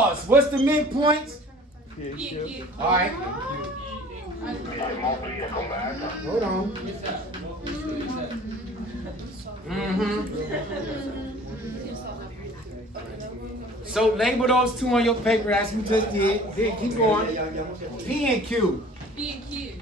What's the midpoint? P&Q. All right. Hold on. So label those two on your paper as we just did. Then keep going. P and Q P&Q.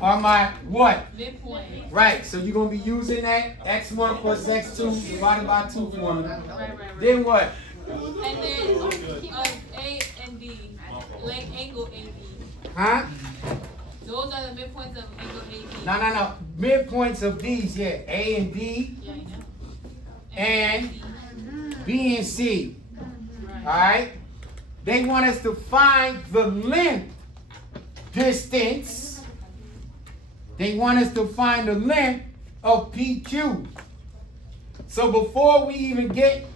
are my what? Midpoint. Right. So you're gonna be using that x1 plus x2 divided by 2 formula. Right. Then what? And then A and D, like angle AB. Huh? Those are the midpoints of angle AB. No. Midpoints of these, yeah. A and D Yeah, I know. and B and C. Right. Alright? They want us to find the length distance. They want us to find the length of PQ. So before we even get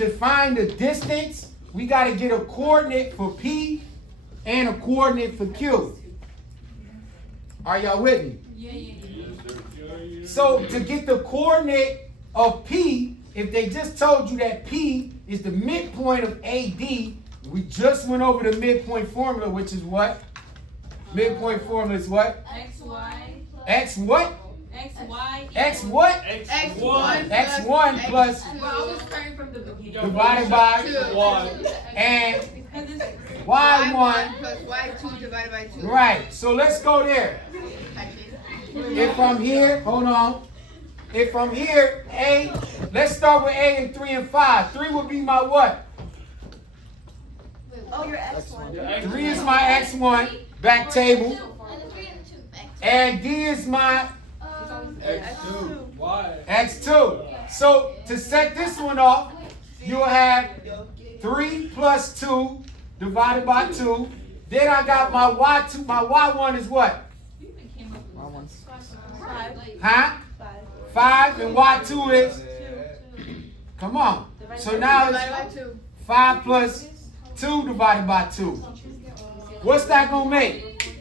to find the distance, we got to get a coordinate for P and a coordinate for Q. Are y'all with me? Yeah. So to get the coordinate of P, if they just told you that P is the midpoint of AD, we just went over the midpoint formula, which is what? Midpoint formula is what? XY. X what? XY. X what? X1. X1 plus Well, I was starting from the beginning. divided by 1. and Because it's Y1. plus Y2 divided by 2. Right. So let's go there. If I'm here, hold on. If I'm here, A, let's start with A and 3 and 5. 3 will be my what? Oh, your X1. 3 is my X1, back table. And the 3 and the 2. X. And D is my X2. Why? X2. So to set this one off, you'll have 3 plus 2 divided by 2. Then I got my Y2. My Y1 is what? Huh? 5 and Y2 is? Come on. So now it's 5 plus 2 divided by 2. What's that going to make?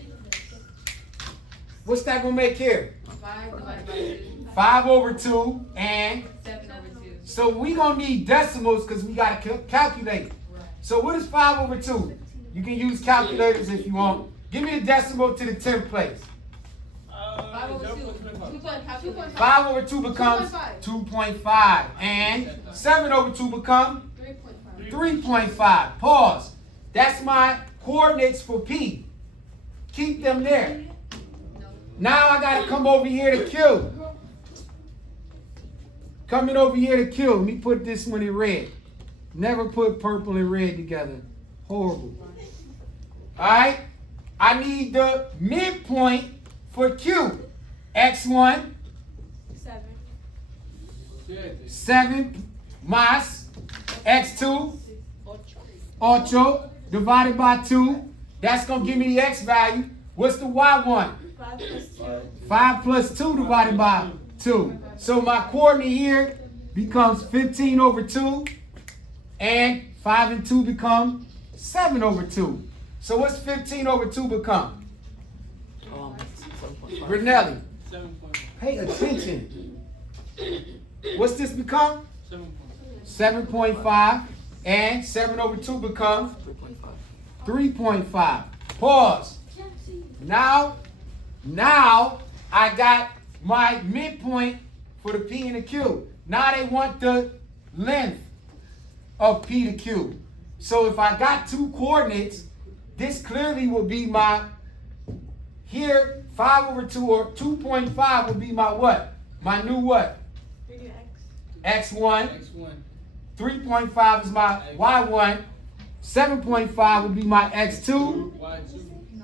What's that going to make here? 5 divided by 2. 5 over 2 and 7 over 2. so we going to need decimals because we got to calculate. So what is 5 over 2? You can use calculators if you want. Give me the decimal to the 10th place. 5 over 2. 2.5. 5 over 2 becomes 2.5. And 7 over 2 becomes 3.5. Pause. That's my coordinates for P. Keep them there. Now I got to come over here to Q. Coming over here to Q. Let me put this one in red. Never put purple and red together. Horrible. Alright? I need the midpoint for Q. X1. 7 más X2. 8 divided by 2. That's going to give me the X value. What's the Y1? 5 plus 2 divided by 2. So my coordinate here becomes 15 over 2. And 5 and 2 become 7 over 2. So what's 15 over 2 become? Brunelli, 7.5. pay attention. What's this become? 7.5. And 7 over 2 becomes 3.5. Pause. Now I got my midpoint for the P and the Q. Now they want the length of P to Q. So if I got two coordinates, this clearly will be my, here 5 over 2 or 2.5 will be my what? My new what? X1. 3.5 is my Y1. 7.5 will be my X2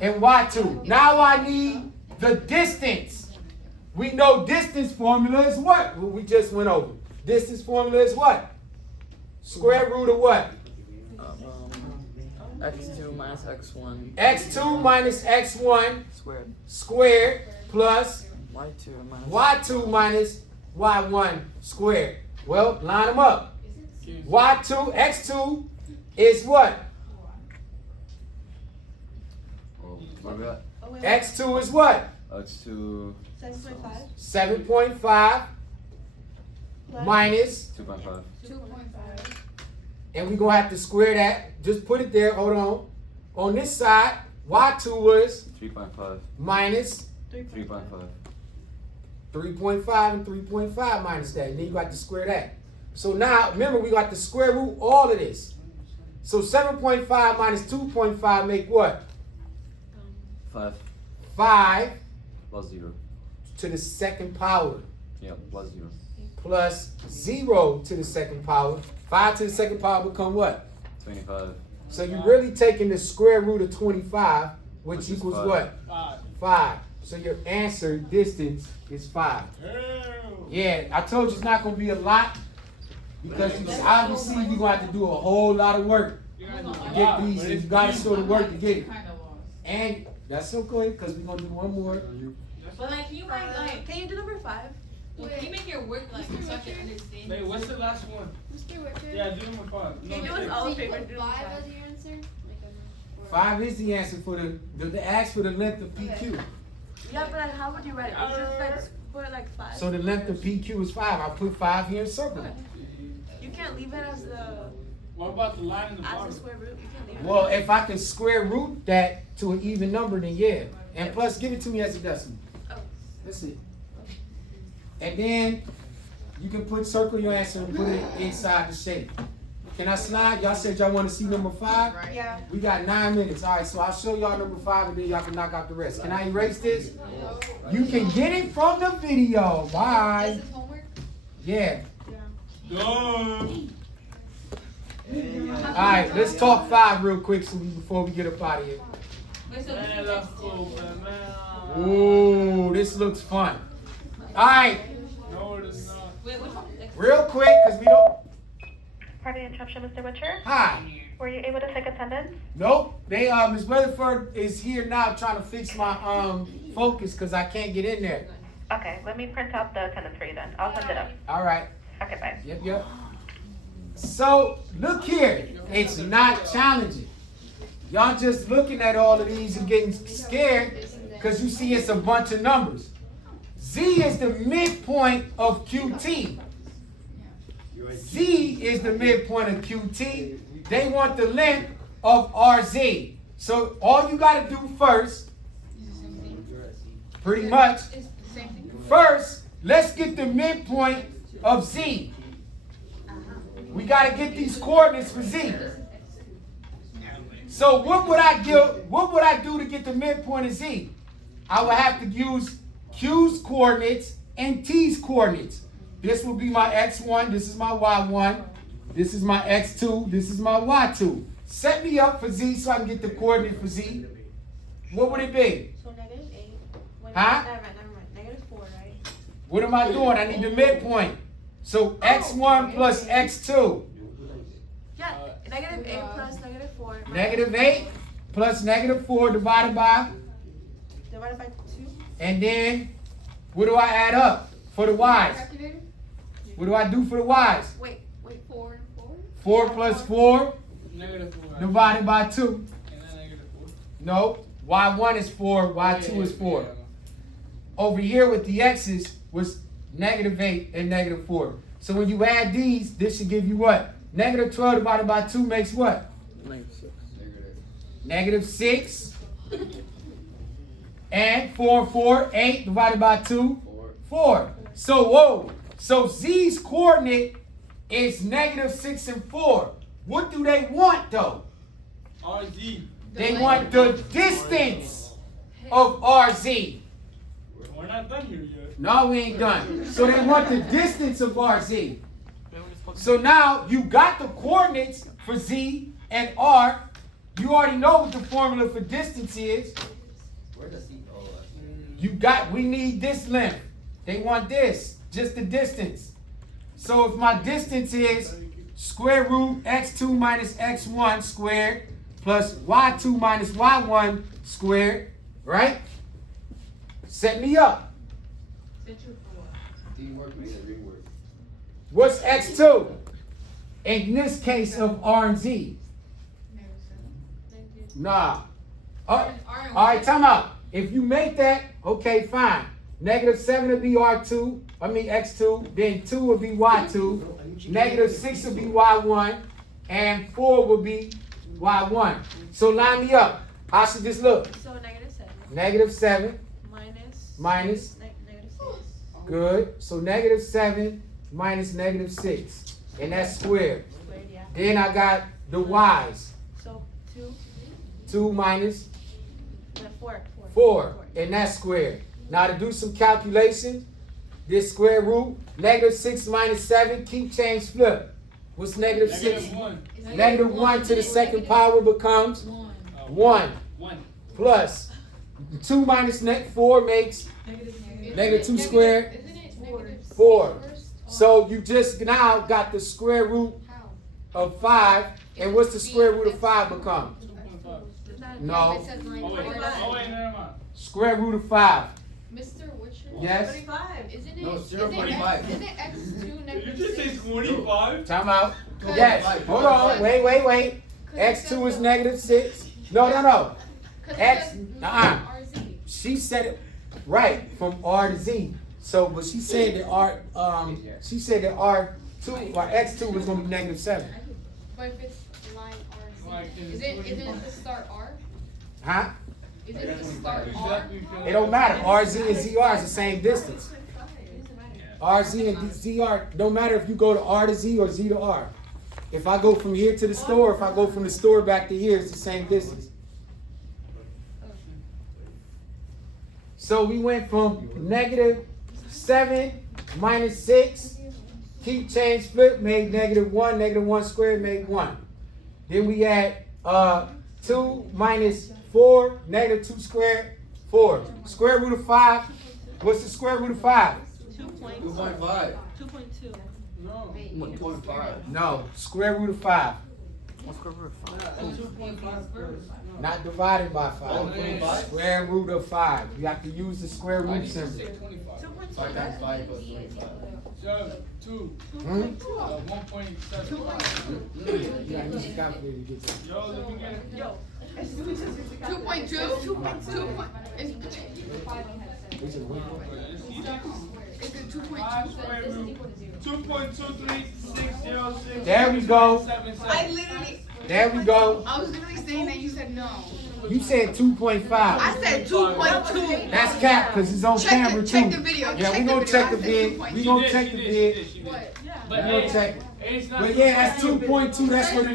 and Y2. Now I need the distance. We know distance formula is what? Well, we just went over. Distance formula is what? Square root of what? X2 minus X1 X2 minus X1 squared plus Y2 minus Y2 minus Y1 squared. Well, line them up. Y2, X2 is what? X2 is what? X2 7.5. 7.5 minus 2.5 And we're gonna have to square that. Just put it there, hold on. On this side, y2 was 3.5. minus 3.5. 3.5 and 3.5 minus that. And then you got to square that. So now, remember, we got to square root all of this. So 7.5 minus 2.5 make what? 5 5 plus 0. to the second power Yeah, plus 0. plus 0 to the second power. 5 to the second power become what? 25. So you're really taking the square root of 25, which Which is equals 5. what? 5. So your answer distance is 5. Yeah, I told you it's not going to be a lot because obviously you're going to have to do a whole lot of work to get these. And you got to show the work to get it. And that's okay because we're going to do one more. But like, you might like, Can you do number 5? can you make your work like so I can understand? Wait, what's the last one? Mr. Richard? Yeah, do number 5. Can you do us six. all So a you favor? put Do number 5 5. as your answer? Or- 5 is the answer for the ask for the length of PQ. Yeah, but like, how would you write it? It's just like put like 5. So the length of PQ is 5. I put 5 here and circle it. You can't leave it as the What about the line in the as bottom? the square root. You can't leave it. Well, if I can square root that to an even number, then yeah. And plus, give it to me as a decimal. Oh. That's it. And then you can circle your answer and put it inside the shape. Can I slide? Y'all said y'all want to see number 5? Yeah. We got 9 minutes. All right, so I'll show y'all number 5 and then y'all can knock out the rest. Can I erase this? You can get it from the video. Is Bye. this homework? Yeah. Done. All right, let's talk 5 real quick before we get up out of here. Wait, so Man, this that's is cool, man. Ooh, this looks fun. All right, No, it is not. Wait, which one? real quick, because we don't. Pardon the interruption, Mr. Witcher. Hi. Were you able to take attendance? Nope. They Ms. Weatherford is here now trying to fix my focus because I can't get in there. Okay, let me print out the attendance for you then. I'll send it up. All right. Okay, bye. Yep. So look here. It's not challenging. Y'all just looking at all of these and getting scared because you see it's a bunch of numbers. Z is the midpoint of QT. Z is the midpoint of QT. They want the length of RZ. So all you got to do first, pretty much, first, let's get the midpoint of Z. We got to get these coordinates for Z. So what would I do to get the midpoint of Z? I would have to use Q's coordinates and T's coordinates. This will be my X1, this is my Y1, this is my X2, this is my Y2. Set me up for Z so I can get the coordinate for Z. What would it be? So negative 8. Wait, Huh? Never mind. Negative 4, right? What am I doing? I need the midpoint. So X1 plus X2. Yeah. Negative 8 plus negative 4. Negative 8 plus negative 4 divided by, Divided by 2. and then what do I add up for the Y's? Calculator? What do I do for the Y's? Wait. 4 and 4? 4 plus 4 Negative 4. divided by 2. And then negative 4. No, Y1 is 4, Y2 is 4. Over here with the X's was negative 8 and negative 4. So when you add these, this should give you what? Negative 12 divided by 2 makes what? Negative 6. And 4, 4, 8 divided by 2? 4. So, whoa. So Z's coordinate is negative 6 and 4. What do they want though? RZ. They want the distance of RZ. We're not done here yet. No, we ain't done. So they want the distance of RZ. So now you got the coordinates for Z and R. You already know what the formula for distance is. We need this length. They want this, just the distance. So if my distance is square root x2 minus x1 squared plus y2 minus y1 squared, right? Set me up. What's x2? In this case of R and Z. Nah. All right, time out. If you make that, okay, fine. Negative 7 will be X2, then 2 will be Y2. Negative 6 will be Y1. and 4 will be y1. So line me up. How should this look? So -7. -7 Minus. minus, Negative 6. good. So -7 minus -6. And that's squared. Squared, yeah. Then I got the y's. So 2. 2 minus 4. 4. And that's squared. Now to do some calculations, this square root, -6 minus 7, keep change flip. What's -6? -1. -1 to the second power becomes 1 1. plus 2 minus 4 makes -2 squared, Isn't it negative 4. first? So you just now got the square root How? of 5. And what's the square root of 5 become? 2.5. No. It says line Oh wait, four. never mind. Square root of 5. Mr. Witcher? Yes? 25. Isn't it? No, isn't 0.5. Isn't it x2 Did you negative just say 6? 25? Time out. Cause- Yes. Hold on. Wait. X2 is -6. No. Cause it X. says Uh-uh. RZ. She said it right from R to Z. So, but she said that she said that R2 or X2 was gonna be -7. But if it's line Like, RZ, isn't it the start R? Huh? Isn't it the start R? It don't matter. RZ and ZR is the same distance. RZ and ZR don't matter if you go to R to Z or Z to R. If I go from here to the store, if I go from the store back to here, it's the same distance. So we went from -7 minus 6, keep change flip, made -1, -1 squared made 1. Then we had 2 minus 4, -2 squared, 4. Square root of 5, what's the square root of 5? 2.5. 2.2. No. 1.5. No, square root of 5. That's 2.5 first. Not divided by 5. Oh, 25? Square root of 5. You have to use the square Why root did you symbol. say 25? 5 times 5 plus 25. So, 2. Hmm? 1.7. You gotta use the calculator to get that. Yo, let me get it. Yo. 2.2? 2.2? Is Is it 1.5? it 2.2? 5 square root. 2.23606. There we go. I literally, There we go. I was literally saying that, you said no. You said 2.5. I said 2.2. That's cap because it's on camera too. Check the video. Yeah, we check gonna the check the video. I said vid. 2.2. We gonna check the vid. What? But We gonna check it. it's not But yeah, that's 2.2. That's what it is.